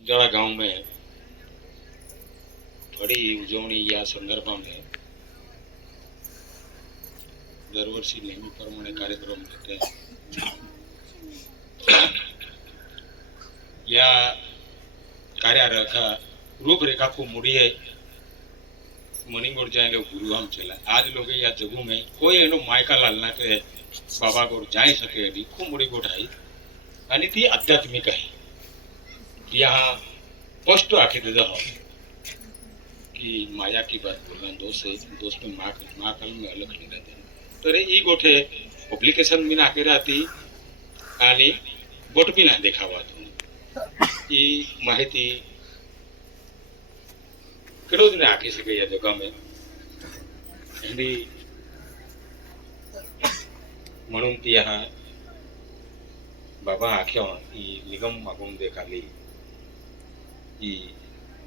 उजाला गांव में बड़ी उजवणी या संदर्भ में दरवर्षी नेहमीप्रमाणे कार्यक्रम होते हैं। या कार्यारेखा रूपरेखा को मुड़ी है मणिगुड़ जाएंगे गुरु हम चला आज लोग या जगू में कोई एनो मायका लालना के बाबा को जाई सके एडी खूब मुड़ी गोठाई आणि ती आध्यात्मिक आहे। यहाँ स्पष्ट आखी दे हो कि माया की बात बोलना दोस्त में माँ कल में अलग नहीं रहते तर ई गोठे पब्लिकेशन में नाके रहती आणि गोट भी ना देखावा तो ई माहिती करोज ने आखी सके या जगह में हिंदी म्हणून ती यहाँ बाबा आख्या निगम मागून देखाली ई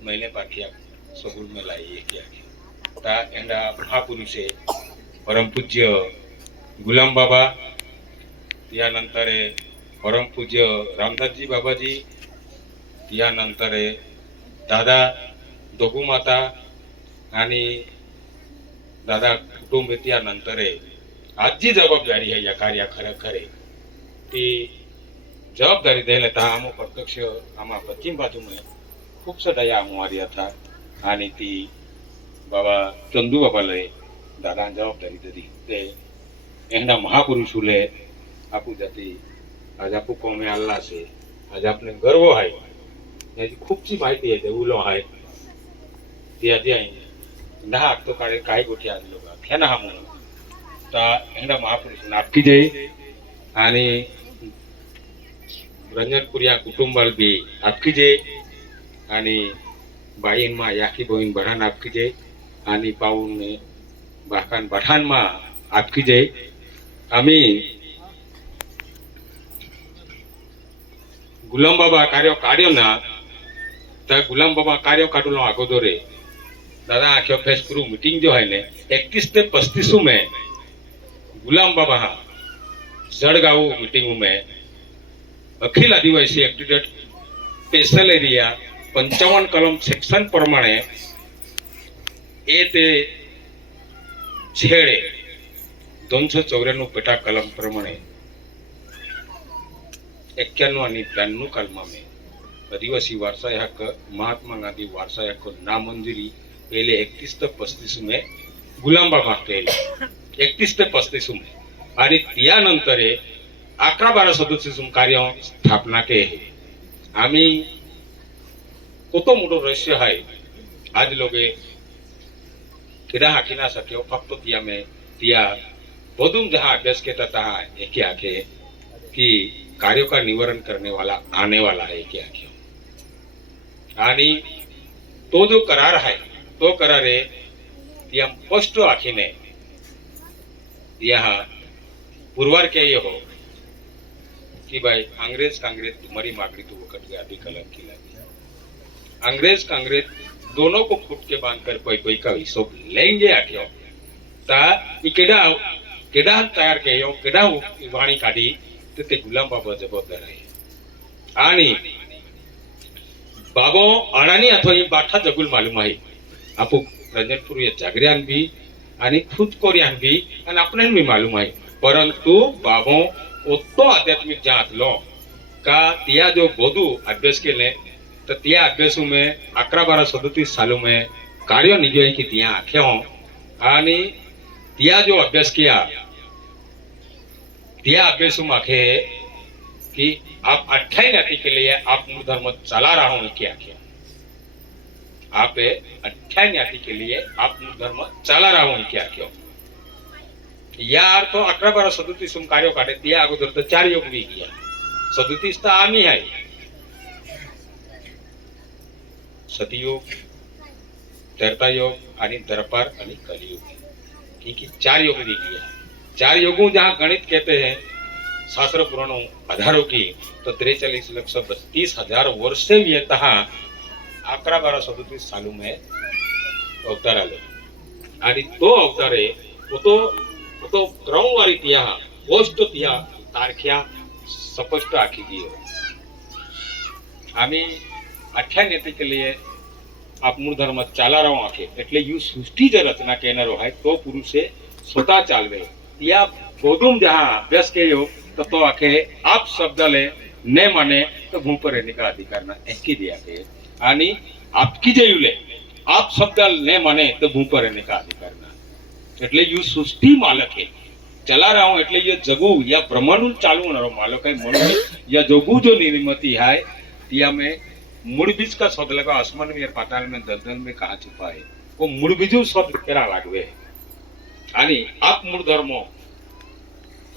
मैंने पाकिया सबूल में लाई है क्या ता एंडा महापुरुष है परम पूज्य गुलाम बाबा त्यानंतर परम पूज्य रामदास जी बाबा जी त्यानंतर दादा दोगू माता आणि दादा कुटुंब त्यानंतर आजची जबाबदारी आहे या कार्या खरं खरे ती जबाबदारी द्यायला तर आम प्रत्यक्ष आम्हा पश्चिम बाजू में खूप दया हमारी था आणि ती बाबा चंदू बाबाला दादा जबाबदारी दी ते एंडा महापुरुष हुले आपू जाती आज आपू कौमे आल्ला से आज आपने गर्व आहे याची खूपची माहिती आहे देऊलो आहे ती आधी आहे दहा तो काळे काय गोठी आज लोक खेना हा म्हणून ता एंडा महापुरुष नापकी जय आणि रंजनपुरिया कुटुंबाल बी आपकी जय आणि बाईन मा याकी बोईन बढ़ान आपकी जय आणि पाऊन बाकान बढ़ान मा आपकी जय आम्ही गुलाम बाबा कार्य काढ्यो ना तर गुलाम बाबा कार्य काढलो अगोदरे दादा आख्यो फेस करू मीटिंग जो है ने 31 से 35 में गुलाम बाबा जड़गांव मीटिंग में अखिल आदिवासी एक्टिवेट स्पेशल एरिया 55 कलम सेक्शन प्रमाणे ए ते छेड़े 294 पेटा कलम प्रमाणे 91 आणि 92 कलमा में आदिवासी वारसा हक महात्मा गांधी वारसा हक नामंजूरी पहले 31 से 35 में गुलाम बाबा केले 31 से 35 में आणि त्यानंतर 11-12 सदस्य कार्य स्थापना के आम्ही कोतो मोटो रहस्य है आज लोगे किदा हाकी ना सके फक्त तिया में तिया बदुम जहाँ अभ्यास के तथा एक आखे कि कार्यों का निवारण करने वाला आने वाला है क्या क्यों आनी तो जो करार है तो करार है तिया स्पष्ट आखीने यहाँ पुरवार के ये हो कि भाई अंग्रेज कांग्रेस तुम्हारी मांगनी तो वक्त गया अभी कलम की लगी अंग्रेज कांग्रेस दोनों को फूट के बांधकर कोई का हिस्सों लेंगे आख्यो ता केडा केडा तैयार केयो केडा वाणी काढी तो ते गुलाम बाबा जबाबदार आहे आणि बाबो अडाणी अथवा ही बाठा जगुल मालूम आहे आपू रंजनपुर या जागरियान भी आणि खुद कोरियान भी आणि आपल्यान भी मालूम आहे परंतु बाबो ओतो आध्यात्मिक जात लो का तिया जो बोधू अभ्यास केले तो तिया अभ्यासों में 11-12-37 सालों में कार्य निजो है कि तिया आखे हो आनी तिया जो अभ्यास किया तिया अभ्यासों में आखे कि आप 28 जाति के लिए आप मूल धर्म चला रहा हूं क्या क्या आप 28 जाति के लिए आप मूल धर्म चला रहा हूं क्या क्यों यार तो 11-12-37 कार्य काढे तिया अगोदर तो 4 योग भी किया 37 तो आम्ही आहे सतयुग तरता योग आणि दरबार आणि कलयुग क्योंकि 4 योग दी गया 4 योगों जहाँ गणित कहते हैं शास्त्र पुराणों आधारों की तो 43,32,000 वर्ष से भी 11-12-37 सालों में अवतार आलो आणि तो अवतार है वो तो क्रमवारी तिया पोस्ट तिया तारख्या स्पष्ट आखी दी आम्ही आठ्या नेते के लिए आप मूळ धर्म चाला राव आखे એટલે यू सृष्टी जर रचना केनारो आहे तो पुरुषे स्वतः चालवे या ગૌતમ जहाँ अभ्यास કર્યો तो आखे आप शब्दाले ने माने तो भू पर रहने का अधिकार ना एकी दिया के आणि आपकी जयुले आप शब्दाल ने माने तो भू पर रहने का अधिकार ना એટલે यू सृष्टी मालक है चला रहा हूं એટલે ये जगू या ब्रह्मांड चालू ना मालक है म्हणून या जगू जो निर्मिती है तिया में मूल बीज का शब्द लगा आसमान में और पाताल में दलदल में कहाँ छुपा है वो मूल बीजू शब्द केरा लागवे आणि आप मूळ धर्म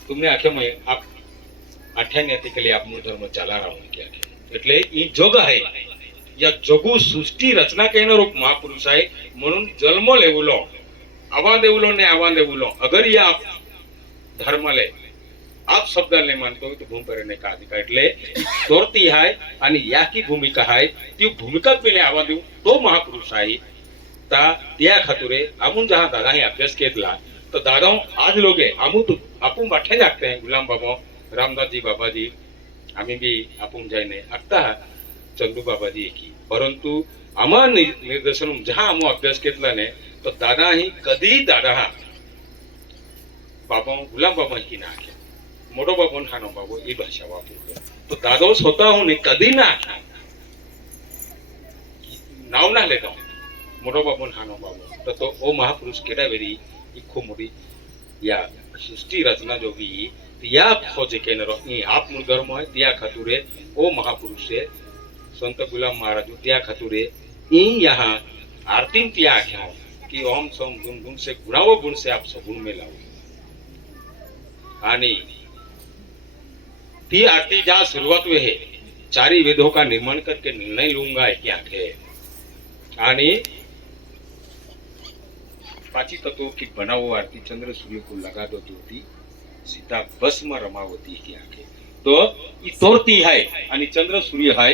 तुमने आखे में आप आठ्या न्याती के लिए आप मूळ धर्म चला रहा हूं क्या એટલે ઈ જોગ है या जोगू सृष्टि रचना केनो रूप महापुरुष है म्हणून जन्म लेवलो आवा देवलो ने आवा देवलो अगर ये आप धर्म ले आप शब्द ने मानतो तो भूमि पर रहने का अधिकार એટલે तोरती है आणि या की भूमिका है ती भूमिका पहिले आवा देऊ तो महापुरुष आहे ता त्या खातुरे आमुन जहां दादा हे अभ्यास केला तो दादा आज लोगे आमू तो आपण बाठे जागते हैं गुलाम बाबा रामदास जी बाबा जी आम्ही भी आपण जाईने आता चंदू बाबा जी की परंतु आम्हा निर्देशन जहां आमो अभ्यास केला ने तो दादा ही कधी दादा बाबा गुलाम बाबा की ना आख्या मोठो बाबा हानो बाबो ही भाषा वापरतो तो दादा स्वतःहून कधी ना आख्या नाव ना लेतो मोठो बाबा हानो बाबो तो तो ओ महापुरुष केडा वेरी इखो मोठी या सृष्टि रचना जो भी या खोजे केनरो ई आप मूळ धर्म है त्या खातुरे ओ महापुरुष है संत गुलाम महाराज त्या खातुरे ई यहाँ आरती त्या आख्या कि ओम सम गुण गुण से गुणावो गुण से आप सगुण में लाओ आणि ती आरती जहाँ शुरुआत हुए है चारी वेदों का निर्माण करके निर्णय लूंगा है क्या है आणि पाची तत्वों की बनाओ आरती चंद्र सूर्य को लगा दो ज्योति सीता भस्म रमावती की आंखें तो ये तोरती है आणि चंद्र सूर्य है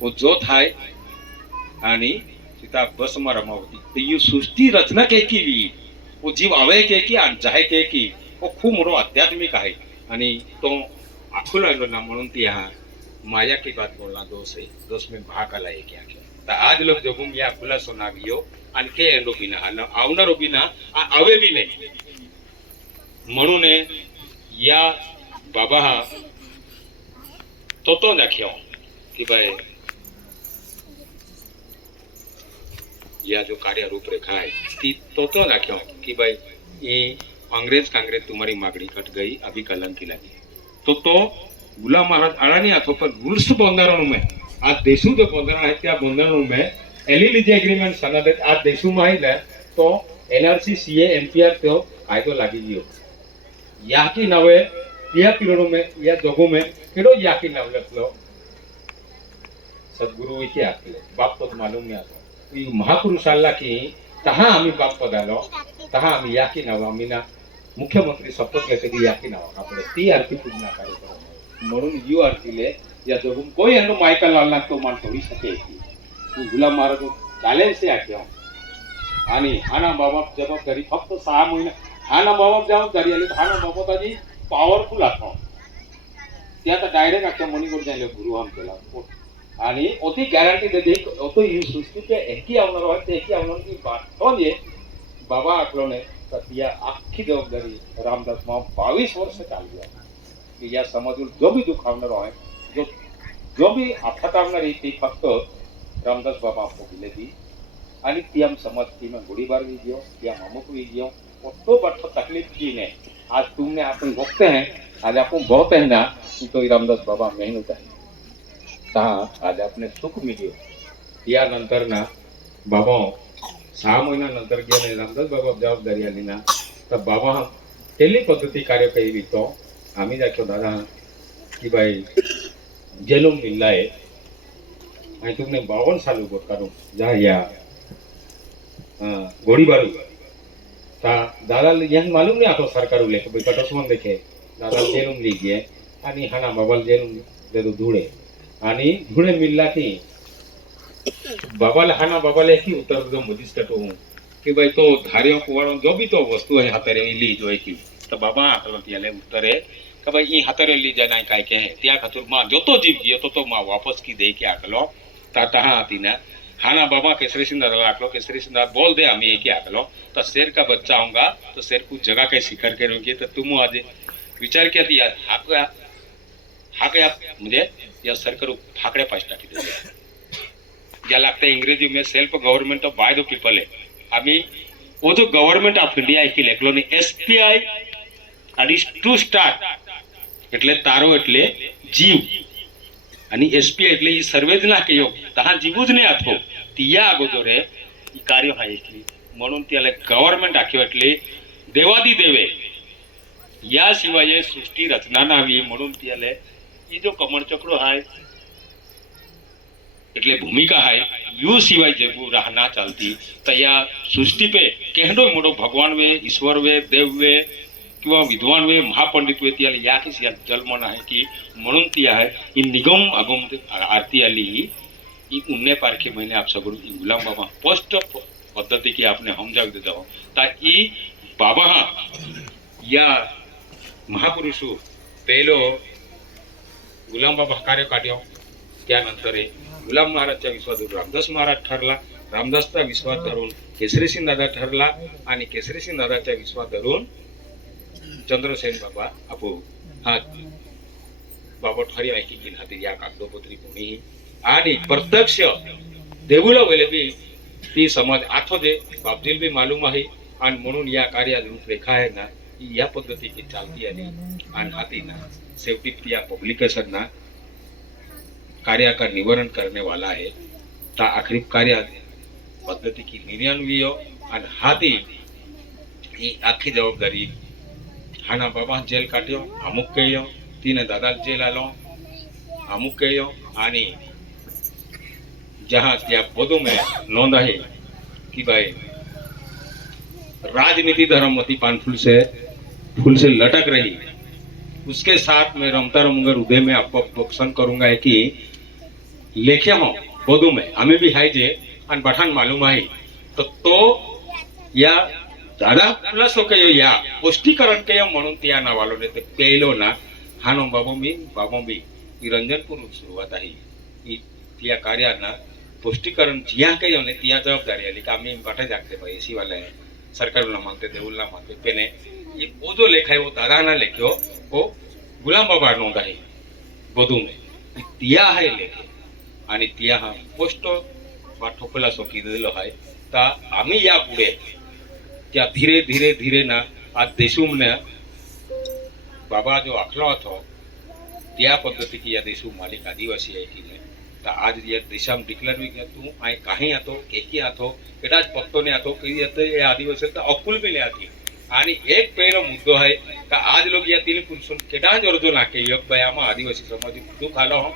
वो ज्योत है आणि सीता भस्म रमावती तो ये सृष्टि रचना के की भी वो जीव आवे के की आणि जाहे के की वो खूप मोठो आध्यात्मिक आहे आणि तो आखुल आलो ना म्हणून ती हा माया की बात बोलना दोष है दोष में भाग आला है क्या क्या तो आज लोग जो गुम या खुला सुनावियो आणि के एंडो बिना आवनारो बिना आवे भी नहीं म्हणून या बाबा हा तो दाखियो कि भाई या जो कार्य रूपरेखा है ती तो दाखियो कि भाई ये अंग्रेज कांग्रेस तुम्हारी मागणी कट गई अभी कलंकी लगी तो गुलाम महाराज अड़ानी हाथों पर रूल्स बंधारणों में आज देशों जो बंधारण है त्या बंधारणों में एलईडी एग्रीमेंट सनद आज देशों में है तो एनआरसी सीए एमपीआर तो कायदो लागी गयो या की नवे या पिलों में या जोगों में केडो या की नव लखलो सद्गुरु के आखले बाप तो मालूम नहीं आता ये महापुरुषाला की तहा आम्ही बाप पदालो तहा आम्ही या की नव आम्ही ना मुख्यमंत्री शपथ घेते की या की नव आपले ती आरती पूजना कार्यक्रम म्हणून यू आरतीले या जोगुम कोई एनो माइकल लालना तो मान थोड़ी सके तू गुलाम महाराज बैलेंस से आख्यो आणि हाना बाबा जबाबदारी फक्त 6 महिने हाना बाबा जबाबदारी आली हाना बाबा ताजी पावरफुल आतो ते आता डायरेक्ट आख्या मणिकोट जायले गुरु हम केला आणि ओती गॅरंटी देते ओतो ही सृष्टी पे एकी आवणार होय ते एकी आवणार की बात तो ये बाबा आखलो ने त्या आखी जबाबदारी रामदास मा 22 वर्ष चालली आहे की या समाजून जो भी दुख आवणार होय जो भी आफत आवणार ती फक्त रामदास बाबा आपको दिले दी आणि ती हम समझ की मैं गोलीबार भी गयो या मामुक भी गयो तो बट तकलीफ की ने आज तुमने अपन भोगते हैं आज अपन बहुत है ना तो रामदास बाबा मेहनत आहे आज आपने सुख मिळ्यो या नंतर ना बाबा 6 महिना नंतर गेले रामदास बाबा जबाबदारी आली ना तर बाबा तेली पद्धती कार्य काही तो आम्ही दाखव दादा की भाई जेलूम मिलला है आणि तुमने 52 साल उभो करू जा या गोळीबार ता दादा यह मालूम नहीं आतो सरकार ले भाई कटोसमन देखे दादा जेलूम ली गए आणि हाना बाबा जेलूम दे दो धुळे आणि धुळे मिलला की बाबाला हाना बाबाला की उत्तर जो मजिस्ट्रेट हूं कि भाई तो धारियों कुवाड़ो जो भी तो वस्तु है हाथरे ली जो है की तो बाबा आकलन तियाले उत्तरे કે ભાઈ એ હાથરે લઈ જાય કાંઈ કહે ત્યાં ખાતર માં જોતો જીવ ગયો તો માં વાપસ કી દે કે આકલો ताता तीना हाना बाबा केसरी सिंह दादा आकलो केसरी सिंह दादा बोल दे हमें एक ही आकलो तो शेर का बच्चा आऊंगा तो शेर को जगह के शिकार करोगे तो तुम आज विचार किया थी यार हा क्या म्हणजे या सरकार फाकड्या पाच टाकी ज्या लागतं इंग्रजी में self government of by the people है आम्ही वो जो गवर्नमेंट ऑफ इंडिया की लेखलो ने एसपीआई आणि टू स्टार्ट એટલે તારો એટલે જીવ आणि एसपीआई એટલે ही सर्वेजना केयो तहा जीवूच नाही आथो तिया अगोदरे ही कार्य आहे की म्हणून त्याला गव्हर्नमेंट आख्यो એટલે देवादी देवे याशिवाय सृष्टी रचना नावी म्हणून त्याला ही जो कमळ चक्र आहे એટલે ભૂમિકા है यू सिवाय जगू रहना चालती तो या सृष्टि पे केहडो मोटो भगवान वे ईश्वर वे देव वे किंवा विद्वान वे महापंडित वे त्याला या की जन्म आहे की म्हणून ती आहे ही निगम अगम आरती आली ही उन्ने पारखे महीने आप सब गुलाम बाबा स्पष्ट पद्धति की आपने समझावी देता हो ता ई बाबा या महापुरुषो पहलो गुलाम बाबा कार्य काढ्यो त्यानंतर गुलाम महाराजच्या विश्वास रामदास महाराज ठरला रामदासचा विश्वास धरून केसरी सिंह दादा ठरला आणि केसरी सिंह दादाच्या विश्वास धरून चंद्रसेन बाबा आपो हा बाबा ठरी ऐकी की हाती या कागदोपत्री कोणी आणि प्रत्यक्ष देऊला वेले बी ती समाज आठो दे बापजील बी मालूम आहे आणि म्हणून या कार्यात रूपरेखा आहे ना या पद्धतीची चालती आली आणि हाती ना शेवटी त्या पब्लिकेशन ना कार्य का निवारण करने वाला है ता आखिरी कार्य पद्धति की निर्णय और हाथी ये आखी जवाबदारी हाना बाबा जेल काट्यो अमुक कयो तीने दादा जेल आलो अमुक कयो आनी जहां त्या पदों में नोंद है कि भाई राजनीति धर्मवती पान फूल से लटक रही उसके साथ मैं रमता रहूंगा हृदय में आपको पसंद करूंगा है कि लेखे हो पदों में हमें भी है जे और पठान मालूम है तो या दादा प्लस हो कयो या पुष्टिकरण कयो म्हणून त्या नावालो ने ते पेलो ना हानो बाबो मी रंजनपुर सुरुवात आहे ही त्या कार्याना पुष्टिकरण जिया कयो ने त्या जवाबदारी आली का आम्ही पाठे जागते भाई एसी वाले हैं सरकार ना मानते देउल ना मानते पेने ये वो जो लेखा है वो दादा ना लेख्यो वो गुलाम बाबा नोंद आहे बधू में तिया है लेखे आणि तिया हा पोस्ट ठोकला सोकी दिलो आहे ता आम्ही या पुढे त्या धीरे धीरे धीरे ना आज देशूम ने बाबा जो आखलो હતો त्या पद्धति की या देशू मालिक आदिवासी है की ता आज या देशाम डिक्लेर भी किया तू आय काही आतो केकी आतो कदाच पत्तो ने आतो की येते ये आदिवासी ता अकुल भी ले आती आणि एक पहिलो मुद्दो है का आज लोग या तिने पुरुषों कदाच अर्जो नाके योग भाई आमा आदिवासी समाज दुख आलो हो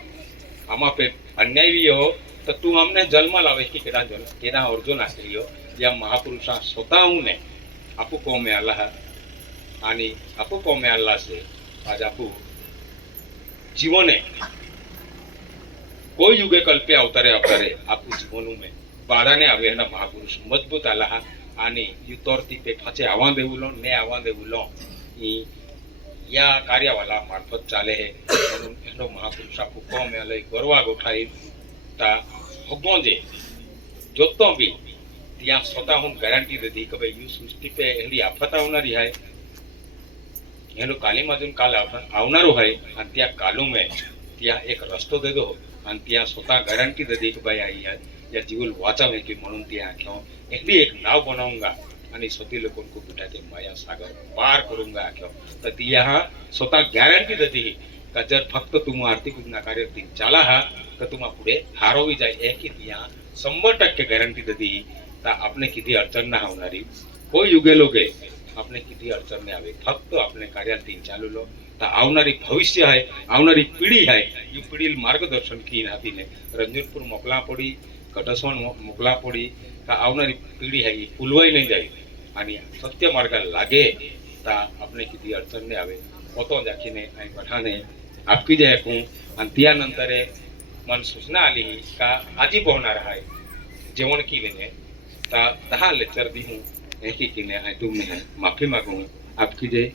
आमा पे अन्याय भी हो तो तू हमने जन्म लावे की कदाच केदा अर्जो नाके हो या महापुरुषा स्वतःहून आपू कौमे अल्लाह आणि आपू कौमे अल्लाह से आज आपू जीवने कोई युगे कल्पे अवतारे आपू जीवनों में बाळाने आवे ना महापुरुष मजबूत अल्लाह आणि युतोरती पे फाचे आवा देवलो ने आवा देवलो या कार्यावाला मार्फत चाले है म्हणून एनो महापुरुष आपू कौमे अल्लाह गरवा गोठाई ता भगवान जोतो भी त्या स्वतःहून गॅरंटी देती की भाई यू सृष्टी पे एवढी आफत आवणारी आहे एनो कालीमाजून काल आवणारो आहे आणि त्या कालू में त्या एक रस्तो दे दो आणि त्या स्वतः गॅरंटी देती की भाई आई या जीवन वाचावे की म्हणून त्या आख्यो एवढी एक नाव बनाऊंगा आणि सभी लोगों को बिठा के माया सागर पार करूंगा आख्यो तर ती यहाँ स्वतः गॅरंटी देती का जर फक्त तुम आर्थिक कार्य चाला हा तर तुम्हा पुढे हारोवी जाय एक यहाँ 100% गॅरंटी देती आपने किती अडचण ना होणारी कोई युगे लोगे आपने किती अडचण नाही आवे फक्त आपने कार्यात चालू लो तर आवणारी भविष्य है आवणारी पीढ़ी है ये पीढ़ी मार्गदर्शन की नाती ने रंजनपुर मोकला पड़ी कटसवन मोकला पड़ी का आवणारी पीढ़ी है ये पुलवाई नहीं जाए आणि सत्य मार्गाला लागे ता आपने किती अडचण नाही आवे होतो जाखीने आणि पठाने आपकी जे ऐकून आणि त्यानंतर मन सूचना आली का आजी पोहणार आहे जेवण केलेने तहा लेक्चर दी हूँ एक ही किने तुमने माफी मांगू आपकी जय।